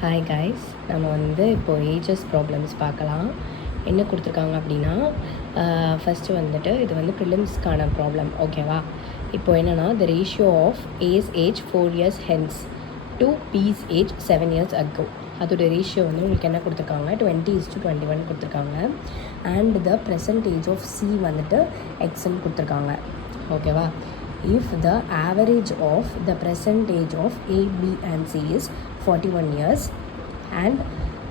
Hi guys, நம்ம இப்போது ages problems பார்க்கலாம். என்ன கொடுத்துருக்காங்க அப்படின்னா, ஃபஸ்ட்டு இது ப்ரிலிம்ஸ்க்கான ப்ராப்ளம். ஓகேவா? இப்போது என்னென்னா, the ratio of A's age 4 years hence to B's age 7 years ago. அதோட ரேஷியோ உங்களுக்கு என்ன கொடுத்துருக்காங்க, 20:21 கொடுத்துருக்காங்க. And the present age of C எக்ஸ்ன்னு கொடுத்துருக்காங்க. ஓகேவா? If the average of the percentage of A, B and C is 41 years and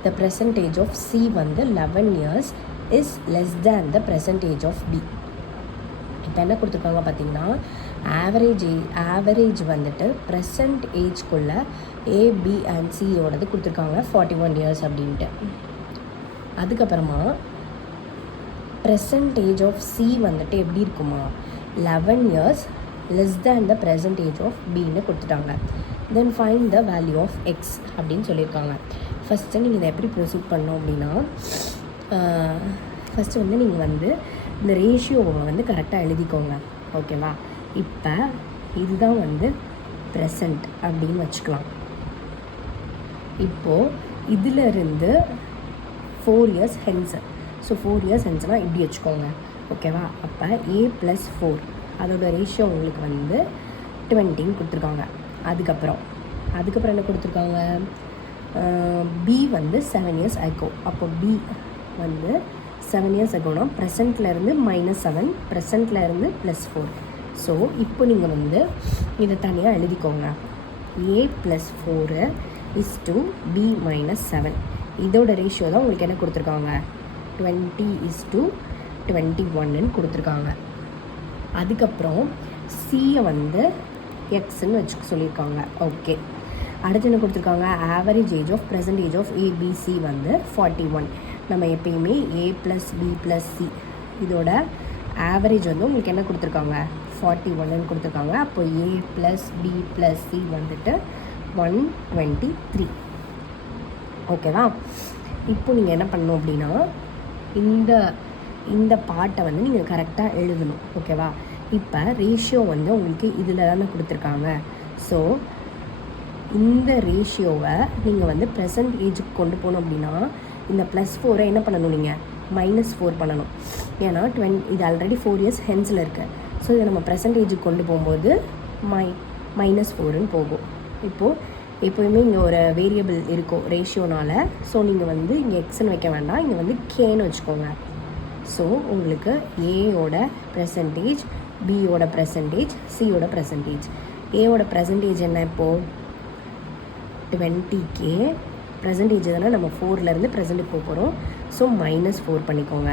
the percentage of C 11 years is less than the percentage of B. இப்போ என்ன கொடுத்துருக்காங்க பார்த்தீங்கன்னா, average present ஏஜ்குள்ளே A, B and C ஓடது கொடுத்துருக்காங்க 41 years அப்படின்ட்டு. அதுக்கப்புறமா percentage of C எப்படி இருக்குமா, 11 years less than the percentage of Bன்னு கொடுத்துட்டாங்க. Then find the value of X அப்படின்னு சொல்லியிருக்காங்க. ஃபஸ்ட்டு நீங்கள் இதை எப்படி ப்ரொசீட் பண்ணோம் அப்படின்னா, ஃபஸ்ட்டு நீங்கள் இந்த ரேஷியோவை கரெக்டாக எழுதிக்கோங்க. ஓகேவா? இப்போ இதுதான் ப்ரெசண்ட் அப்படின்னு வச்சுக்கலாம். இப்போது இதிலிருந்து 4 years ஹென்ஸு. ஸோ 4 years ஹென்ஸ்னால் இப்படி வச்சுக்கோங்க. ஓகேவா? அப்போ A + 4 அதோட ரேஷியோ உங்களுக்கு 20 கொடுத்துருக்காங்க. அதுக்கப்புறம் என்ன கொடுத்துருக்காங்க, B 7 years ago. அப்போ B 7 years agoனா ப்ரெசண்ட்லேருந்து -7, ப்ரெசண்ட்லேருந்து +4. ஸோ இப்போ நீங்கள் இதை தனியாக எழுதிக்கோங்க. A + 4 = B - 7. இதோட ரேஷியோ தான் உங்களுக்கு என்ன கொடுத்துருக்காங்க, 20:21 கொடுத்துருக்காங்க. அதுக்கப்புறம் சியை எக்ஸ்ன்னு வச்சுக்க சொல்லியிருக்காங்க. ஓகே, அடுத்து என்ன கொடுத்துருக்காங்க, average age of present age of ABC 41. நம்ம எப்பயுமே A + B + C இதோட ஆவரேஜ் உங்களுக்கு என்ன கொடுத்துருக்காங்க, 41 கொடுத்துருக்காங்க. அப்போ A + B + C 123. ஓகேவா? இப்போ நீங்கள் என்ன பண்ணணும் அப்படின்னா, இந்த பார்ட்டை நீங்கள் கரெக்டாக எழுதணும். ஓகேவா? இப்போ ரேஷியோ உங்களுக்கு இதில் தானே கொடுத்துருக்காங்க. ஸோ இந்த ரேஷியோவை நீங்கள் ப்ரெசன்ட் ஏஜுக்கு கொண்டு போகணும் அப்படின்னா, இந்த +4 என்ன பண்ணணும், நீங்கள் -4 பண்ணணும். ஏன்னா இது ஆல்ரெடி 4 years ஹென்ஸில் இருக்குது. ஸோ இதை நம்ம ப்ரெசன்ட் ஏஜுக்கு கொண்டு போகும்போது -4ன்னு போகும். இப்போது எப்போயுமே இங்கே ஒரு வேரியபிள் இருக்கும் ரேஷியோனால். ஸோ நீங்கள் இங்கே எக்ஸ்ன்னு வைக்க வேண்டாம், இங்கே கேன்னு வச்சுக்கோங்க. ஸோ உங்களுக்கு ஏயோட ப்ரெசன்டேஜ், பியோட ப்ரெசன்டேஜ், சியோட ப்ரெசன்டேஜ். ஏவோட ப்ரெசன்டேஜ் என்ன, இப்போது 20K. ப்ரெசன்டேஜ் தானே நம்ம 4லேருந்து ப்ரெசண்ட்டுக்கு போக போகிறோம். ஸோ -4 பண்ணிக்கோங்க.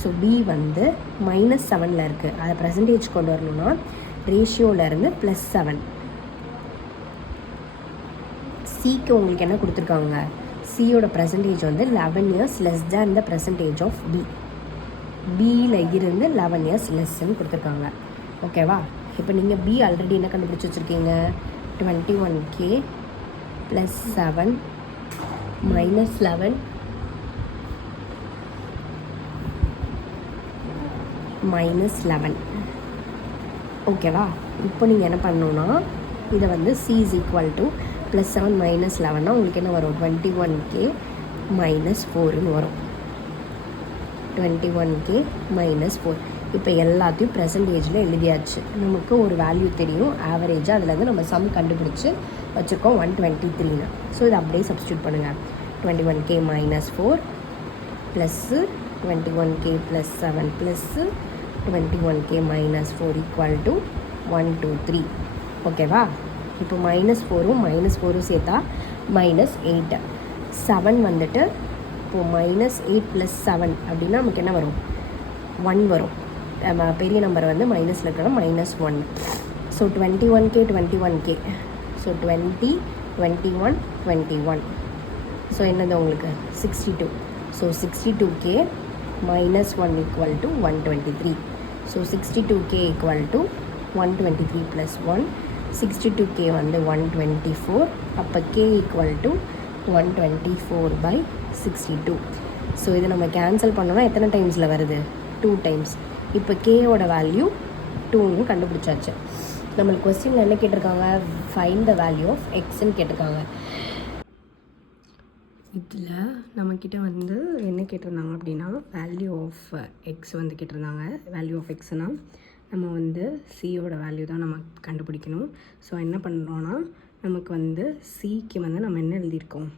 ஸோ B -7ல் இருக்குது. அதை ப்ரெசன்டேஜ் கொண்டு வரணும்னா ரேஷியோவிலேருந்து +7. சிக்கு உங்களுக்கு என்ன கொடுத்துருக்காங்க, சியோட percentage 11 years less than the percentage of B. பியில் இருந்து 11 years லெஸ்ன்னு கொடுத்துருக்காங்க. ஓகேவா? இப்போ நீங்கள் B ஆல்ரெடி என்ன கண்டுபிடிச்சி வச்சுருக்கீங்க, 21K + 7 -11 -11. ஓகேவா? இப்போ நீங்கள் என்ன பண்ணணுன்னா, இதை C = +7 -11னா உங்களுக்கு என்ன வரும், 21K - 4ன்னு வரும். 21K - 4. இப்போ எல்லாத்தையும் ப்ரெசன்டேஜில் எழுதியாச்சு. நமக்கு ஒரு வேல்யூ தெரியும் ஆவரேஜாக. அதுலேருந்து நம்ம சம் கண்டுபிடிச்சி வச்சுருக்கோம் 123ன்னு. ஸோ இதை அப்படியே சப்ஸ்டியூட் பண்ணுங்கள். 21K - 4 + 21K + 7 + 21K - 4 = 123. ஓகேவா? இப்போ -4ம் -4ம் சேர்த்தா -8. 7 இப்போது -8 + 7 அப்படின்னா நமக்கு என்ன வரும், 1 வரும். நம்ம பெரிய நம்பர் மைனஸில் இருக்கிற -1. So 21K 21K. So 20 21 21. So என்னது உங்களுக்கு 62. So 62K - 1 = 123. So 62K = 123 + 1. 62K 124. அப்போ K = 124/62. ஸோ இதை நம்ம கேன்சல் பண்ணோன்னா எத்தனை டைம்ஸில் வருது, 2 times. இப்போ கேயோட வேல்யூ 2ன்னு கண்டுபிடிச்சாச்சு. நம்மளுக்கு கொஸ்டினில் என்ன கேட்டிருக்காங்க, ஃபைண்ட் த வேல்யூ ஆஃப் எக்ஸ்ன்னு கேட்டிருக்காங்க. இதில் நம்மக்கிட்ட வந்து என்ன கேட்டிருந்தாங்க அப்படின்னா வேல்யூ ஆஃப் எக்ஸ் வந்து கேட்டிருந்தாங்க. வேல்யூ ஆஃப் எக்ஸ்னால் நம்ம வந்து சியோட வேல்யூ தான் நம்ம கண்டுபிடிக்கணும். ஸோ என்ன பண்ணுறோன்னா நமக்கு வந்து சிக்கு வந்து நம்ம என்ன எழுதியிருக்கோம்,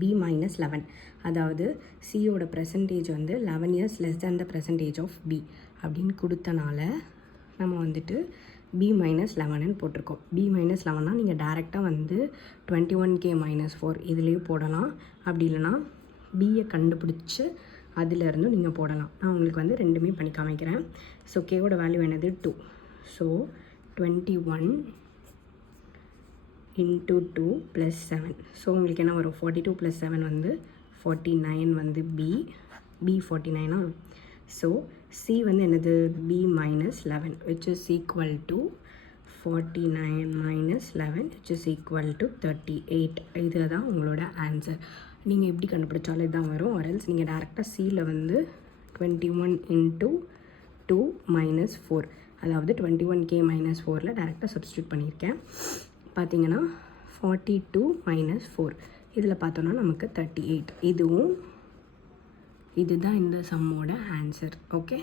B-11. அதாவது சியோட பெர்சன்டேஜ் வந்து 11 years less than the percentage of B அப்படின்னு கொடுத்தனால நம்ம வந்துட்டு B-11ன்னு போட்டிருக்கோம். B-11னால் நீங்கள் டேரெக்டாக வந்து 21K - 4 இதுலேயும் போடலாம். அப்படி இல்லைனா பியை கண்டுபிடிச்சி அதிலேருந்து நீங்கள் போடலாம். நான் உங்களுக்கு வந்து ரெண்டுமே பண்ணி காமிக்கிறேன். ஸோ கேவோட வேல்யூ என்னது 2. So 21 into 2 + 7. ஸோ உங்களுக்கு என்ன வரும், 42 + 7 வந்து 49 வந்து B49. ஸோ C வந்து என்னது B-11 which is equal to 49 - 11 which is equal to 38. இது தான் உங்களோட ஆன்சர். நீங்கள் எப்படி கண்டுபிடிச்சாலும் இதுதான் வரும். ஆர்எல்ஸ் நீங்கள் டேரெக்டாக Cயில் வந்து 21 into 2 - 4 அதாவது 21K - 4ல் டேரெக்டாக சப்ஸ்டியூட் பண்ணியிருக்கேன். பார்த்தீங்கன்னா 42 - 4 இதில் பார்த்தோன்னா நமக்கு 38. இதுதான் இந்த சம்மோட ஆன்சர். ஓகே.